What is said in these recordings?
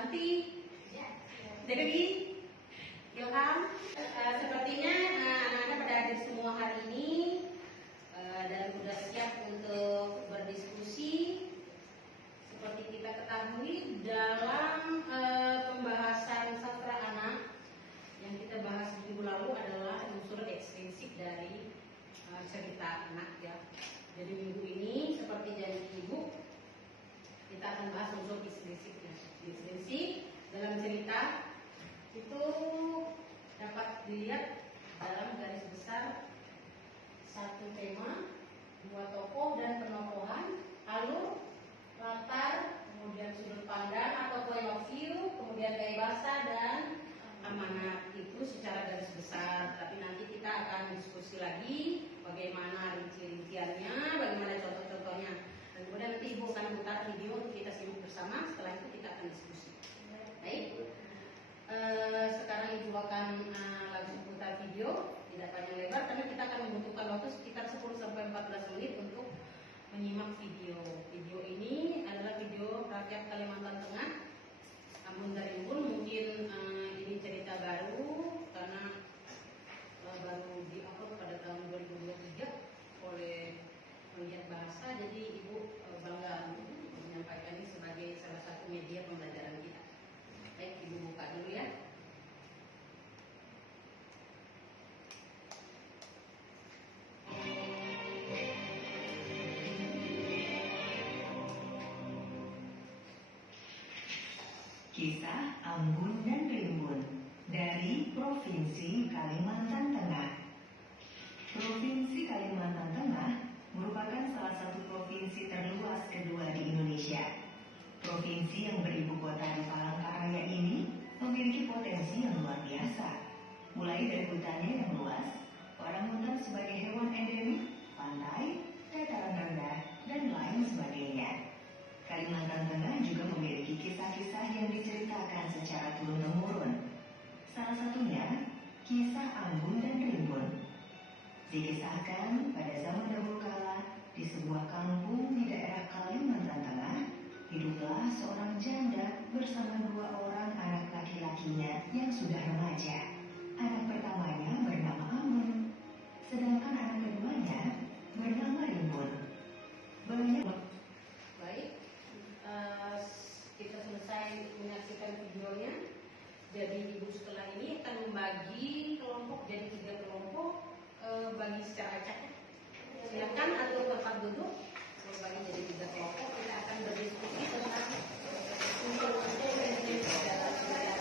Santi, Dewi, Ilham. Sepertinya anak-anak pada hadir semua hari ini dan sudah siap untuk berdiskusi. Seperti kita ketahui dalam pembahasan sastra anak yang kita bahas minggu lalu adalah unsur ekstrinsik dari cerita anak ya. Jadi minggu ini seperti janji ibu, kita akan bahas unsur ekstrinsiknya. Ekstrinsik dalam cerita itu dapat dilihat dalam garis besar satu tema, dua tokoh dan penokohan, alur, latar, kemudian sudut pandang atau point of view, kemudian gaya bahasa dan amanat. Itu secara garis besar. Tapi nanti kita akan diskusi lagi bagaimana rinci-rinciannya, bagaimana contoh-contohnya. Dan kemudian nanti ibu akan putar video untuk kita simak bersama. Setelah itu kita akan diskusi. Baik. Sekarang ibu akan langsung putar video, tidak panjang lebar karena kita akan membutuhkan waktu sekitar 10-14 menit untuk menyimak video. Video ini adalah video rakyat Kalimantan Tengah, Ambon dari Ambon. Mungkin ini cerita baru karena baru di-upload pada tahun 2023 oleh Penggiat Bahasa. Jadi ibu bangga menyampaikan ini sebagai salah satu media pembelajaran kita. Baik, ibu buka dulu ya. Kisah Ambon dan Rimbun dari Provinsi Kalimantan Tengah. Provinsi Kalimantan Tengah merupakan salah satu provinsi terluas kedua di Indonesia. Provinsi yang beribu kota di Palangkaraya ini memiliki potensi yang luar biasa. Mulai dari hutannya yang luas, orangutan sebagai hewan endemik, pantai, dataran rendah, dan lain sebagainya. Kalimantan Tengah juga memiliki kisah-kisah yang diceritakan secara turun-temurun. Salah satunya, kisah Ambon dan Rimbun. Dikisahkan pada zaman dahulu kala, di sebuah kampung di daerah Kalimantan Tengah, hiduplah seorang janda bersama dua orang anak laki-lakinya yang sudah remaja. Anak pertamanya bernama Ambon, sedangkan anak keduanya bernama Rimbun. Baik, kita selesai menyaksikan videonya. Jadi ibu setelah ini akan membagi kelompok jadi 3 kelompok, bagi secara acak. Silakan atur tempat duduk, bagi jadi 3 kelompok. Kita akan berdiskusi tentang unsur-unsur ekstrinsik dalam cerita.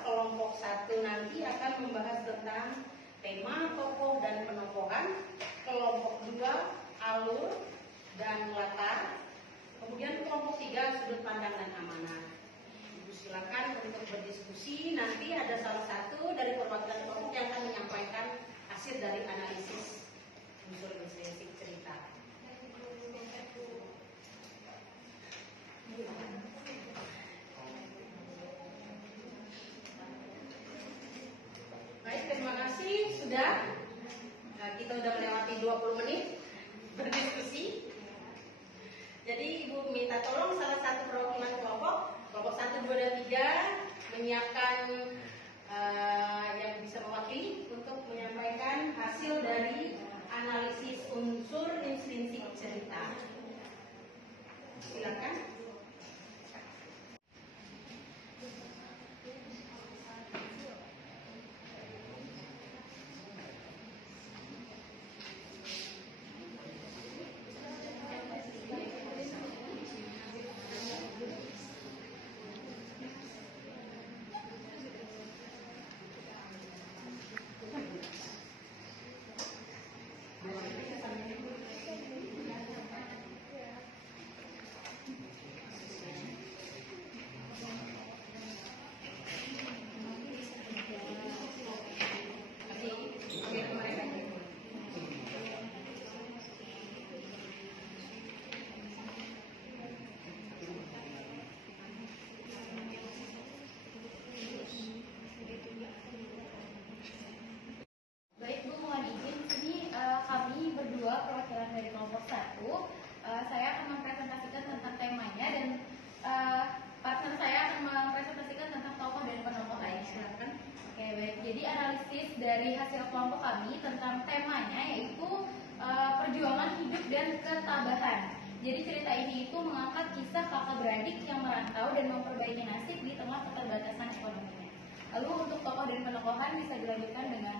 Kelompok 1 nanti akan membahas tentang tema, tokoh, dan penokohan. Kelompok 2 alur dan latar. Kemudian kelompok 3 sudut pandang dan amanat. Ibu silakan untuk berdiskusi. Nanti ada salah satu dari perwakilan kelompok yang akan menyampaikan hasil dari analisis unsur ekstrinsik cerita. Baik, terima kasih. Sudah, kita sudah melewati 20 menit berdiskusi. Jadi ibu minta tolong salah satu perwakilan kelompok 1, 2, dan 3 menyiapkan yang bisa mewakili untuk menyampaikan hasil dari analisis unsur ekstrinsik cerita. Silakan. analisis dari hasil kelompok kami tentang temanya yaitu perjuangan hidup dan ketabahan. Jadi cerita ini itu mengangkat kisah kakak beradik yang merantau dan memperbaiki nasib di tengah keterbatasan ekonominya. Lalu untuk tokoh dan penokohan bisa dilanjutkan dengan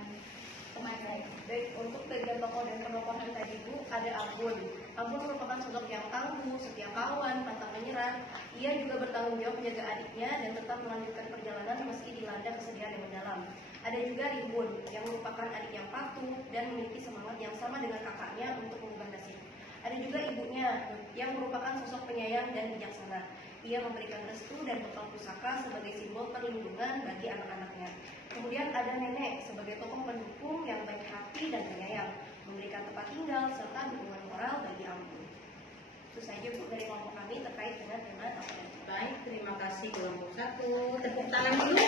teman saya. Baik, untuk bagian tokoh dan penokohan tadi itu ada Ambon. Ambon merupakan sosok yang tangguh, setia kawan, pantang menyerah. Ia juga bertanggung jawab menjaga adiknya dan tetap melanjutkan perjalanan meski dilanda kesedihan yang mendalam. Ada juga Rimbun yang merupakan adik yang patuh dan memiliki semangat yang sama dengan kakaknya untuk mengubah nasib. Ada juga ibunya yang merupakan sosok penyayang dan bijaksana. Ia memberikan restu dan bekal pusaka sebagai simbol perlindungan bagi anak-anaknya. Kemudian ada nenek sebagai tokoh pendukung yang baik hati dan penyayang, memberikan tempat tinggal serta dukungan moral bagi Ambon. Itu saja Bu dari kelompok kami terkait dengan tema tokoh. Baik, terima kasih kelompok 1. Tepuk tangan dulu.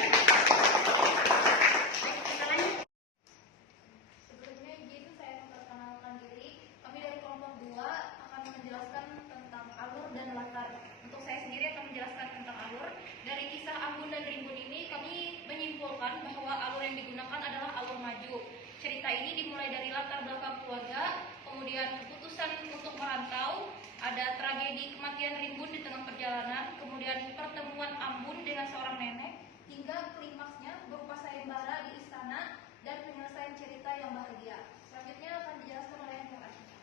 Sebelumnya begitu saya memperkenalkan diri. Kami dari kelompok 2 akan menjelaskan tentang alur dan latar. Untuk saya sendiri akan menjelaskan tentang alur. Dari kisah Ambon dan Rimbun ini kami menyimpulkan bahwa alur yang digunakan adalah alur maju. Cerita ini dimulai dari latar belakang keluarga, kemudian keputusan untuk merantau, ada tragedi kematian Rimbun di tengah perjalanan, kemudian pertemuan Ambon dengan seorang nenek, hingga klimaksnya berupa sayembara di istana dan penyelesaian cerita yang bahagia. Selanjutnya akan dijelaskan oleh Mbak Asya.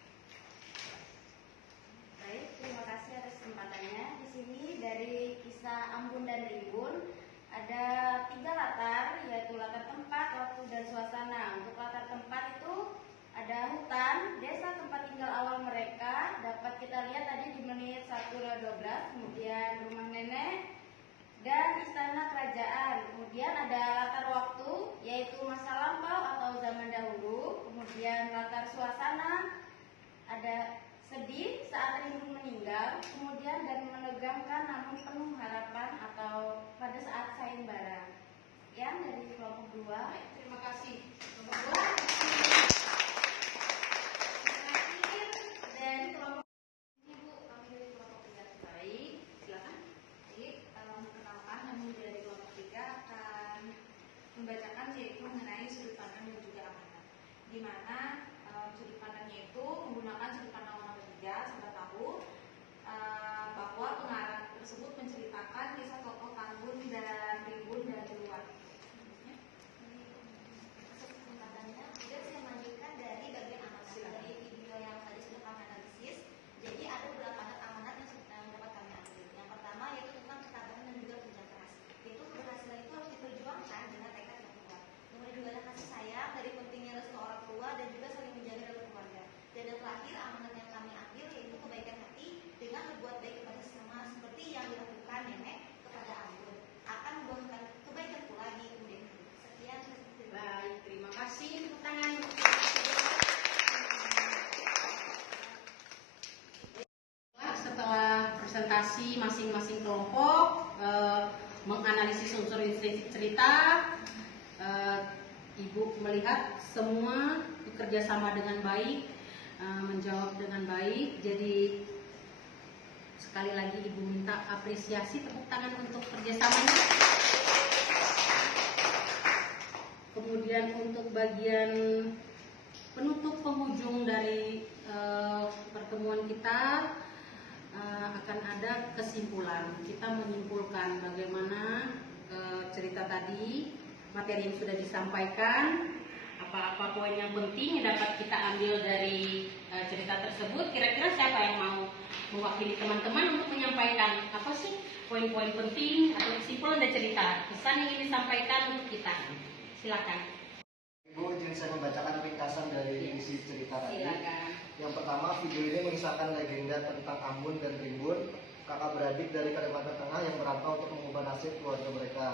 Baik, terima kasih atas kesempatannya. Di sini dari kisah Ambon dan Rimbun ada 3 latar, yaitu latar tempat, waktu, dan suasana. Untuk latar tempat itu ada hutan, desa tempat tinggal awal mereka. Dapat kita lihat tadi di menit 1:12. Kemudian rumah nenek dan istana kerajaan. Kemudian ada latar waktu, yaitu masa lampau atau zaman dahulu. Kemudian latar suasana, ada sedih saat Rimbun meninggal, kemudian dan menegangkan namun penuh harapan atau pada saat sayembara. Yang dari kelompok 2. Terima kasih. Kelompok 2. Dan kelompok Ibu, kami dari kelompok 3. baik, silakan. Baik, memperkenalkan kami dari kelompok 3 akan membacakan yaitu mengenai sudut pandang dan juga amanat. Di mana sudut pandangnya itu menggunakan sudut pandang nomor 3. Sudah tahu bahwa pengarang tersebut menceritakan kisah tokoh Ambon dan Rimbun dari luar. Kesempatannya, kemudian saya melanjutkan dari bagian amanat dari video yang tadi sudah kami analisis. Jadi ada beberapa amanat yang dapat kami ambil. Yang pertama yaitu tentang ketabahan dan juga kerja keras. Yaitu keberhasilan itu harus diperjuangkan dengan tekad yang kuat. Kemudian juga ada kasih sayang dari pentingnya restu orang tua dan juga saling menjaga dalam keluarga. Dan yang terakhir amanat yang kami ambil yaitu kebaikan hati dengan berbuat baik kepada sesama seperti yang dilakukan nenek kepada Ambon akan membuahkan kebaikan pula di kemudian hari. Sekian. Baik, terima kasih. Tepuk tangan. Setelah presentasi masing-masing kelompok menganalisis unsur cerita, Ibu melihat semua bekerja sama dengan baik, menjawab dengan baik. Jadi sekali lagi Ibu minta apresiasi, tepuk tangan untuk kerjasamanya. Kemudian untuk bagian penutup penghujung dari pertemuan kita akan ada kesimpulan. Kita menyimpulkan bagaimana cerita tadi, materi yang sudah disampaikan, apa-apa poin yang penting yang dapat kita ambil dari cerita tersebut. Kira-kira siapa yang mau mewakili teman-teman untuk menyampaikan apa sih poin-poin penting atau kesimpulan dari cerita, pesan yang ingin disampaikan untuk kita? Silakan. Ibu, izin saya membacakan ringkasan dari isi cerita tadi. Silakan. Yang pertama, video ini mengisahkan legenda tentang Ambon dan Rimbun, kakak beradik dari Kalimantan Tengah yang merantau untuk mengubah nasib keluarga mereka.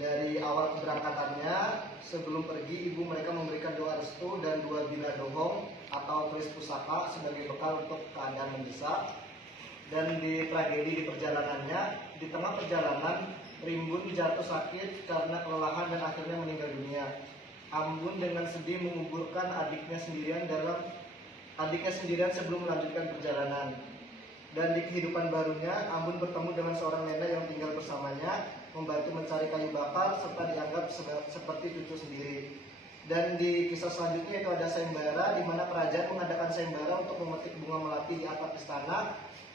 Dari awal keberangkatannya, sebelum pergi, ibu mereka memberikan doa restu dan 2 bila dohong atau keris pusaka sebagai bekal untuk keadaan mendesak. Dan di tragedi di perjalanannya, di tengah perjalanan, Rimbun jatuh sakit karena kelelahan dan akhirnya meninggal dunia. Ambon dengan sedih menguburkan adiknya sendirian sebelum melanjutkan perjalanan. Dan di kehidupan barunya, Ambon bertemu dengan seorang nenek yang tinggal bersamanya membantu mencari kayu bakar, serta dianggap seperti cucu sendiri. Dan di kisah selanjutnya itu ada sayembara, di mana kerajaan mengadakan sayembara untuk memetik bunga melati di atap istana.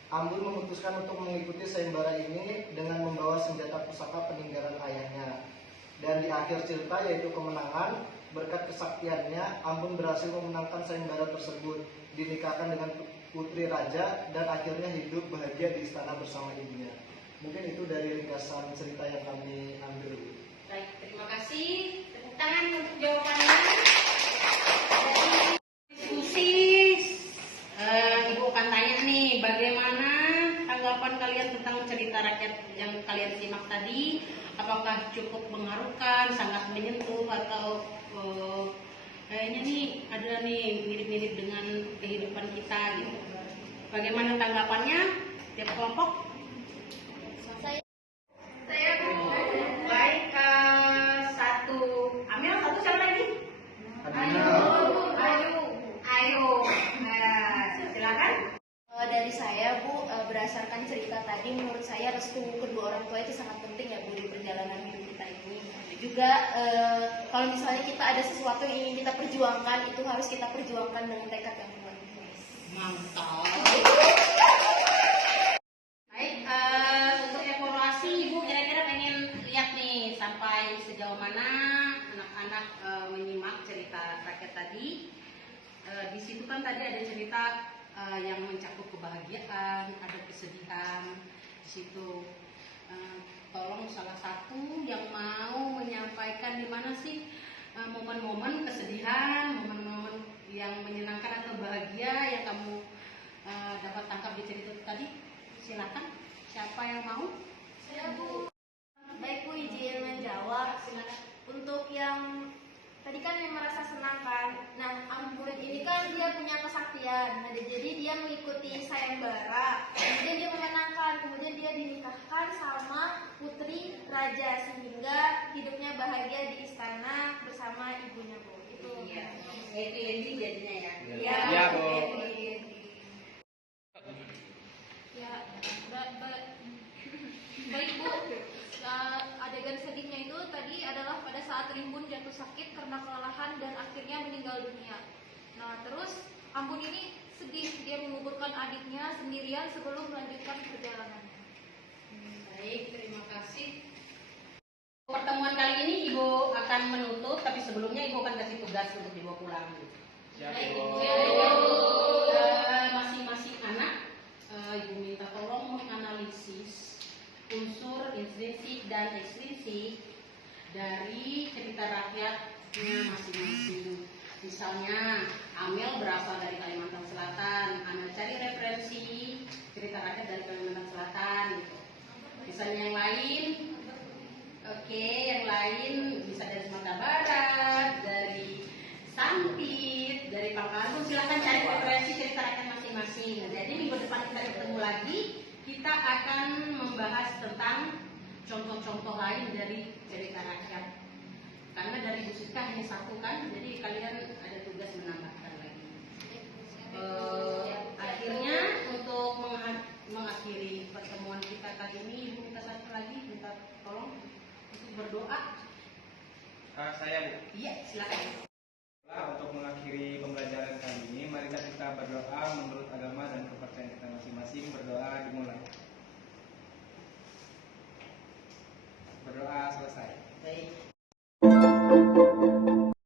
Ambon memutuskan untuk mengikuti sayembara ini dengan membawa senjata pusaka peninggalan ayahnya. Dan di akhir cerita yaitu kemenangan, berkat kesaktiannya Ambon berhasil memenangkan sayembara tersebut, dinikahkan dengan putri raja, dan akhirnya hidup bahagia di istana bersama ibunya. Mungkin itu dari ringkasan cerita yang kami ambil. Baik, terima kasih. Tepuk tangan untuk jawabannya. Dari diskusi, Ibu akan tanya nih, bagaimana tanggapan kalian tentang cerita rakyat yang kalian simak tadi? Apakah cukup mengharukan, sangat menyentuh, atau kayaknya nih ada nih mirip-mirip dengan kehidupan kita gitu? Bagaimana tanggapannya tiap kelompok? Saya Baik, satu Amel, satu siapa lagi? Ayo. Silakan. Dari saya Bu, berdasarkan cerita tadi, menurut saya restu kedua orang tua itu sangat penting ya Bu di perjalanan hidup kita ini. Juga kalau misalnya kita ada sesuatu yang ingin kita perjuangkan, itu harus kita perjuangkan dengan tekad yang kuat. Mantap. Baik, untuk evaluasi Ibu kira-kira pengen lihat nih sampai sejauh mana anak-anak menyimak cerita rakyat tadi. Di situ kan tadi ada cerita yang mencakup kebahagiaan, ada kesedihan di situ. Tolong salah satu yang mau menyampaikan di mana sih momen-momen kesedihan, momen-momen yang menyenangkan atau bahagia yang kamu dapat tangkap di cerita tadi. Silakan, siapa yang mau? Saya Bu. Baik Bu, izin menjawab. Untuk yang tadi kan yang merasa senang kan. Nah, Ambon ini kan dia punya kesaktian. Nah, jadi dia mengikuti sayembara. Kemudian dia memenangkan. Kemudian dia dinikahkan sama putri raja sehingga hidupnya bahagia di istana bersama ibunya Bu. Itu. Iya. Happy ending jadinya ya. Iya, Bu. ya baik Bu. Adegan sedihnya itu tadi adalah pada saat Rimbun jatuh sakit karena kelelahan dan akhirnya meninggal dunia. Nah, terus Ambon ini sedih, dia menguburkan adiknya sendirian sebelum melanjutkan perjalanannya. Baik, terima kasih. Pertemuan kali ini Ibu akan menutup, tapi sebelumnya Ibu akan kasih tugas untuk dibawa pulang. Siap, Baik, Bu. masing-masing anak, Ibu minta tolong menganalisis unsur intrinsik dan ekstrinsik dari cerita rakyatnya masing-masing. Misalnya, Amel berasal dari Kalimantan Selatan, Amel cari referensi cerita rakyat dari Kalimantan Selatan gitu. Misalnya yang lain, yang lain bisa dari Sumatera Barat, dari Sampit, dari Pangkalun. Silakan cari referensi cerita rakyat masing-masing. Jadi minggu depan kita ketemu lagi, kita akan membahas tentang contoh-contoh lain dari cerita rakyat. Karena dari Bu Siska hanya satu kan, jadi kalian ada tugas menambahkan lagi. Akhirnya untuk mengakhiri pertemuan kita kali ini, Ibu minta satu lagi, minta tolong untuk berdoa. Saya Bu. Iya, silakan. Untuk mengakhiri pembelajaran kali ini, mari kita berdoa menurut agama dan kepercayaan kita masing-masing. Berdoa dimulai. Berdoa selesai. Baik.